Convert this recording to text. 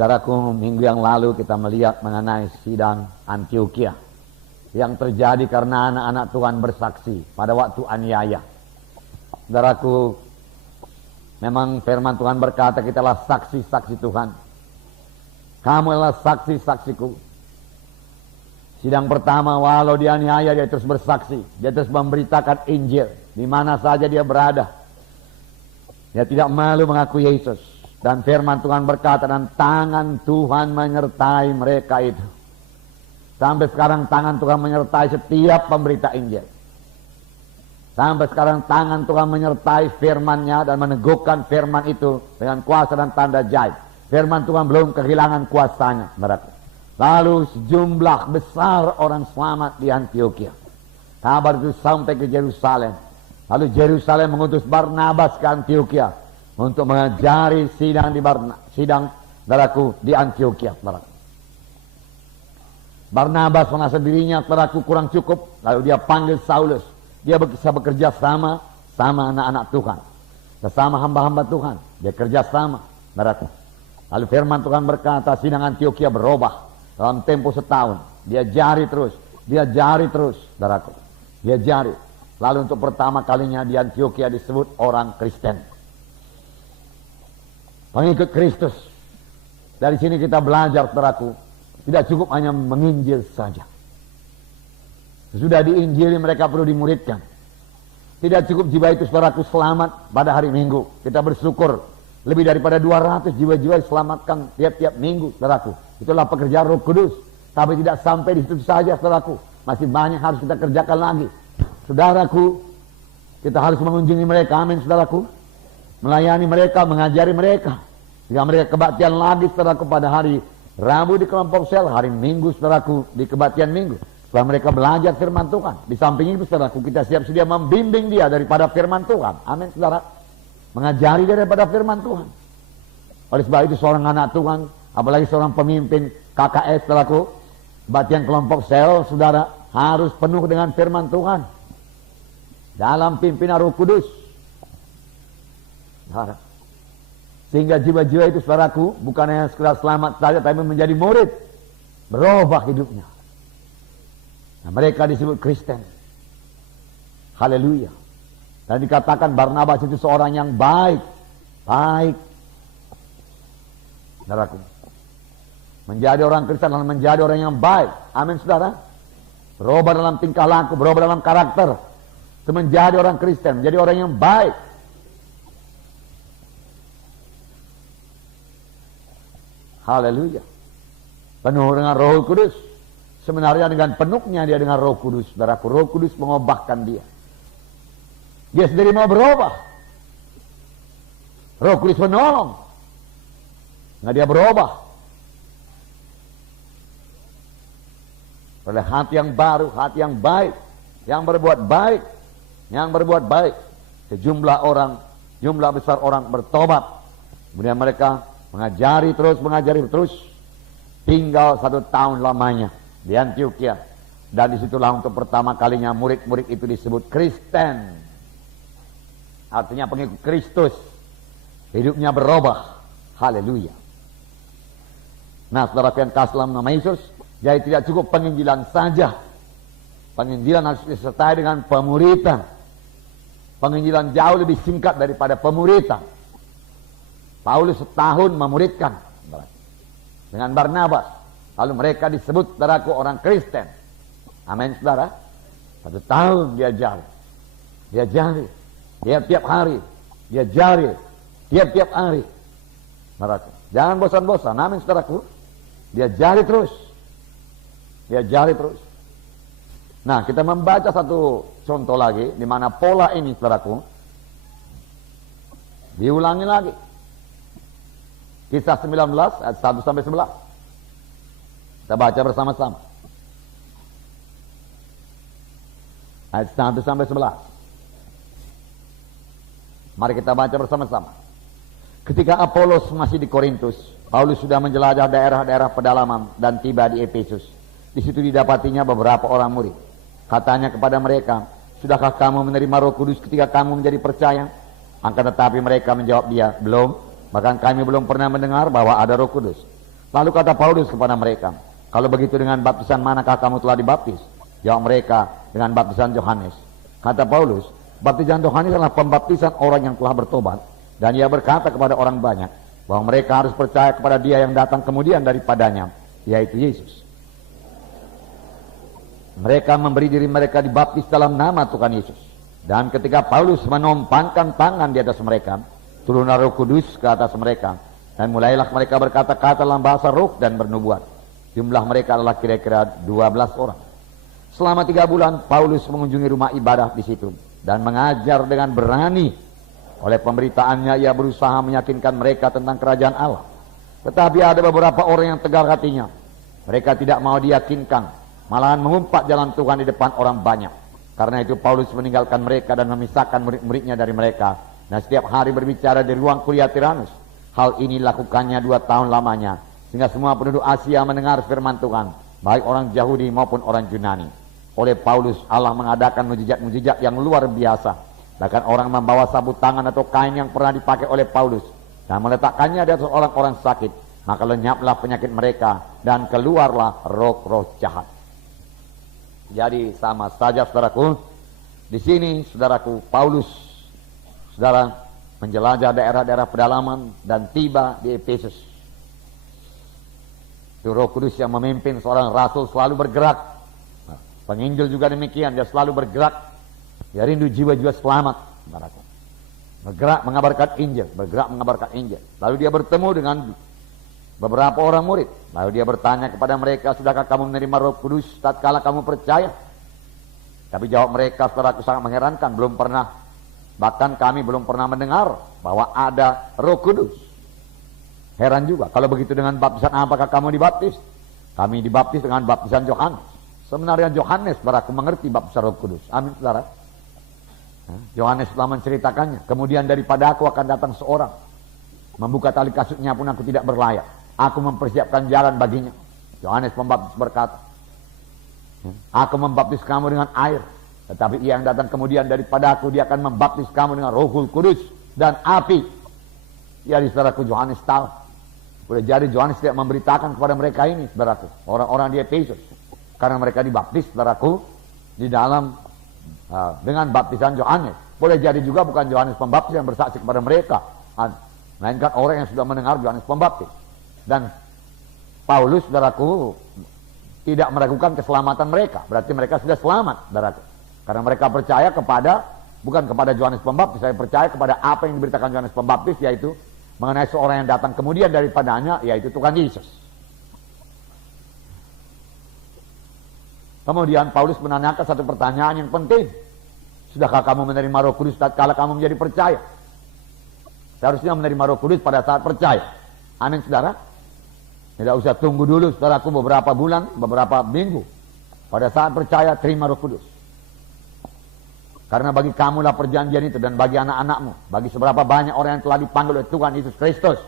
Saudaraku, minggu yang lalu kita melihat mengenai sidang Antioquia yang terjadi karena anak-anak Tuhan bersaksi pada waktu aniaya. Saudaraku, memang firman Tuhan berkata kita adalah saksi-saksi Tuhan. Kamu adalah saksi-saksiku. Sidang pertama, walau dianiaya, dia terus bersaksi. Dia terus memberitakan Injil di mana saja dia berada. Dia tidak malu mengaku Yesus. Dan firman Tuhan berkata, dan tangan Tuhan menyertai mereka itu. Sampai sekarang tangan Tuhan menyertai setiap pemberita Injil. Sampai sekarang tangan Tuhan menyertai firman-Nya dan meneguhkan firman itu dengan kuasa dan tanda ajaib. Firman Tuhan belum kehilangan kuasanya, saudaraku. Lalu sejumlah besar orang selamat di Antioquia. Kabar itu sampai ke Yerusalem. Lalu Yerusalem mengutus Barnabas ke Antioquia untuk mengajari sidang saudaraku di Antioquia, saudaraku. Barnabas merasa dirinya, saudaraku, kurang cukup. Lalu dia panggil Saulus. Dia bisa bekerja sama anak-anak Tuhan, bersama hamba-hamba Tuhan. Dia kerja sama, saudaraku. Lalu firman Tuhan berkata, sidang Antioquia berubah dalam tempo setahun. Dia jari terus, saudaraku. Dia jari. Lalu untuk pertama kalinya di Antioquia disebut orang Kristen, pengikut Kristus. Dari sini kita belajar, saudaraku, tidak cukup hanya menginjil saja. Sesudah diinjili mereka perlu dimuridkan. Tidak cukup jiwa itu, saudaraku, selamat pada hari Minggu. Kita bersyukur lebih daripada 200 jiwa-jiwa diselamatkan tiap-tiap minggu, saudaraku. Itulah pekerjaan Roh Kudus. Tapi tidak sampai di situ saja, saudaraku. Masih banyak harus kita kerjakan lagi. Saudaraku, kita harus mengunjungi mereka, amin, saudaraku. Melayani mereka, mengajari mereka. Jika mereka kebaktian lagi, saudaraku, pada hari Rabu di kelompok sel, hari Minggu, saudaraku, di kebaktian Minggu. Setelah mereka belajar firman Tuhan. Di samping itu, saudaraku, kita siap sedia membimbing dia daripada firman Tuhan. Amin, saudara. Mengajari dia daripada firman Tuhan. Oleh sebab itu, seorang anak Tuhan, apalagi seorang pemimpin KKS, saudaraku, kebaktian kelompok sel, saudara, harus penuh dengan firman Tuhan. Dalam pimpinan Roh Kudus. Sehingga jiwa-jiwa itu, saudaraku, bukan hanya sekedar selamat saja, tapi menjadi murid. Berubah hidupnya. Nah, mereka disebut Kristen. Haleluya. Dan dikatakan Barnabas itu seorang yang baik. Baik. Saudaraku. Menjadi orang Kristen adalah menjadi orang yang baik. Amin, saudara. Berubah dalam tingkah laku, berubah dalam karakter. Itu menjadi orang Kristen, menjadi orang yang baik. Haleluya. Penuh dengan Roh Kudus. Sebenarnya dengan penuhnya dia dengan Roh Kudus, saudaraku. Roh Kudus mengubahkan dia. Dia sendiri mau berubah. Roh Kudus menolong. Nah, dia berubah. Oleh hati yang baru, hati yang baik, yang berbuat baik, Sejumlah orang, jumlah besar orang bertobat. Kemudian mereka mengajari terus, tinggal 1 tahun lamanya di Antioquia. Dan disitulah untuk pertama kalinya murid-murid itu disebut Kristen. Artinya pengikut Kristus. Hidupnya berubah. Haleluya. Nah, saudara yang kasih dalam nama Yesus, jadi tidak cukup penginjilan saja. Penginjilan harus disertai dengan pemuritan. Penginjilan jauh lebih singkat daripada pemuritan. Paulus setahun memuridkan dengan Barnabas. Lalu mereka disebut, saudaraku, orang Kristen. Amin, saudara. 1 tahun dia jari. Dia jari. Tiap-tiap hari. Dia jari. Tiap-tiap hari. Saudaraku. Jangan bosan-bosan. Amin, saudaraku. Dia jari terus. Dia jari terus. Nah, kita membaca satu contoh lagi, di mana pola ini, saudaraku, diulangi lagi. Kisah 19 ayat 1 sampai 11. Kita baca bersama-sama. Ayat 1 sampai 11. Mari kita baca bersama-sama. Ketika Apolos masih di Korintus, Paulus sudah menjelajah daerah-daerah pedalaman dan tiba di Efesus. Di situ didapatinya beberapa orang murid. Katanya kepada mereka, sudahkah kamu menerima Roh Kudus ketika kamu menjadi percaya? Akan tetapi mereka menjawab dia, belum. Bahkan kami belum pernah mendengar bahwa ada Roh Kudus. Lalu kata Paulus kepada mereka, kalau begitu dengan baptisan manakah kamu telah dibaptis? Jawab mereka, dengan baptisan Yohanes. Kata Paulus, baptisan Yohanes adalah pembaptisan orang yang telah bertobat. Dan ia berkata kepada orang banyak, bahwa mereka harus percaya kepada dia yang datang kemudian daripadanya, yaitu Yesus. Mereka memberi diri mereka dibaptis dalam nama Tuhan Yesus. Dan ketika Paulus menompangkan tangan di atas mereka, turunlah Roh Kudus ke atas mereka. Dan mulailah mereka berkata-kata dalam bahasa roh dan bernubuat. Jumlah mereka adalah kira-kira 12 orang. Selama 3 bulan Paulus mengunjungi rumah ibadah di situ dan mengajar dengan berani. Oleh pemberitaannya ia berusaha meyakinkan mereka tentang kerajaan Allah. Tetapi ada beberapa orang yang tegar hatinya. Mereka tidak mau diyakinkan, malahan mengumpat jalan Tuhan di depan orang banyak. Karena itu Paulus meninggalkan mereka dan memisahkan murid-muridnya dari mereka. Dan setiap hari berbicara di ruang kuliah Tiranus. Hal ini lakukannya 2 tahun lamanya, sehingga semua penduduk Asia mendengar firman Tuhan, baik orang Yahudi maupun orang Yunani. Oleh Paulus Allah mengadakan mujizat-mujizat yang luar biasa. Bahkan orang membawa sabut tangan atau kain yang pernah dipakai oleh Paulus dan meletakkannya di atas orang-orang sakit, maka lenyaplah penyakit mereka dan keluarlah roh-roh jahat. Jadi sama saja saudaraku, di sini saudaraku Paulus, saudara, menjelajah daerah-daerah pedalaman dan tiba di Efesus. Itu Roh Kudus yang memimpin, seorang rasul selalu bergerak. Nah, penginjil juga demikian, dia selalu bergerak. Dia rindu jiwa-jiwa selamat. Bergerak mengabarkan Injil, bergerak mengabarkan Injil. Lalu dia bertemu dengan beberapa orang murid. Lalu dia bertanya kepada mereka, sudahkah kamu menerima Roh Kudus tatkala kamu percaya? Tapi jawab mereka, saudaraku, sangat mengherankan, belum pernah. Bahkan kami belum pernah mendengar bahwa ada Roh Kudus. Heran juga, kalau begitu dengan baptisan apakah kamu dibaptis? Kami dibaptis dengan baptisan Yohanes. Sebenarnya Yohanes saudaraku mengerti baptisan Roh Kudus. Amin saudara. Yohanes telah menceritakannya. Kemudian daripada aku akan datang seorang, membuka tali kasutnya pun aku tidak berlayak. Aku mempersiapkan jalan baginya. Yohanes Pembaptis berkata, aku membaptis kamu dengan air. Tetapi ia yang datang kemudian daripada aku, dia akan membaptis kamu dengan Rohul Kudus dan api. Ya, saudaraku, Yohanes tahu. Boleh jadi Yohanes tidak memberitakan kepada mereka ini, saudaraku, orang-orang di Efesus. Karena mereka dibaptis, saudaraku, di dalam dengan baptisan Yohanes. Boleh jadi juga bukan Yohanes Pembaptis yang bersaksi kepada mereka, melainkan orang yang sudah mendengar Yohanes Pembaptis. Dan Paulus, saudaraku, tidak meragukan keselamatan mereka. Berarti mereka sudah selamat, saudaraku. Karena mereka percaya kepada, bukan kepada Yohanes Pembaptis, saya percaya kepada apa yang diberitakan Yohanes Pembaptis, yaitu mengenai seorang yang datang kemudian daripadanya, yaitu Tuhan Yesus. Kemudian Paulus menanyakan satu pertanyaan yang penting. Sudahkah kamu menerima Roh Kudus tatkala kamu menjadi percaya? Seharusnya menerima Roh Kudus pada saat percaya. Amin saudara. Tidak usah tunggu dulu saudaraku beberapa bulan, beberapa minggu. Pada saat percaya terima Roh Kudus. Karena bagi kamulah perjanjian itu dan bagi anak-anakmu, bagi seberapa banyak orang yang telah dipanggil oleh Tuhan Yesus Kristus.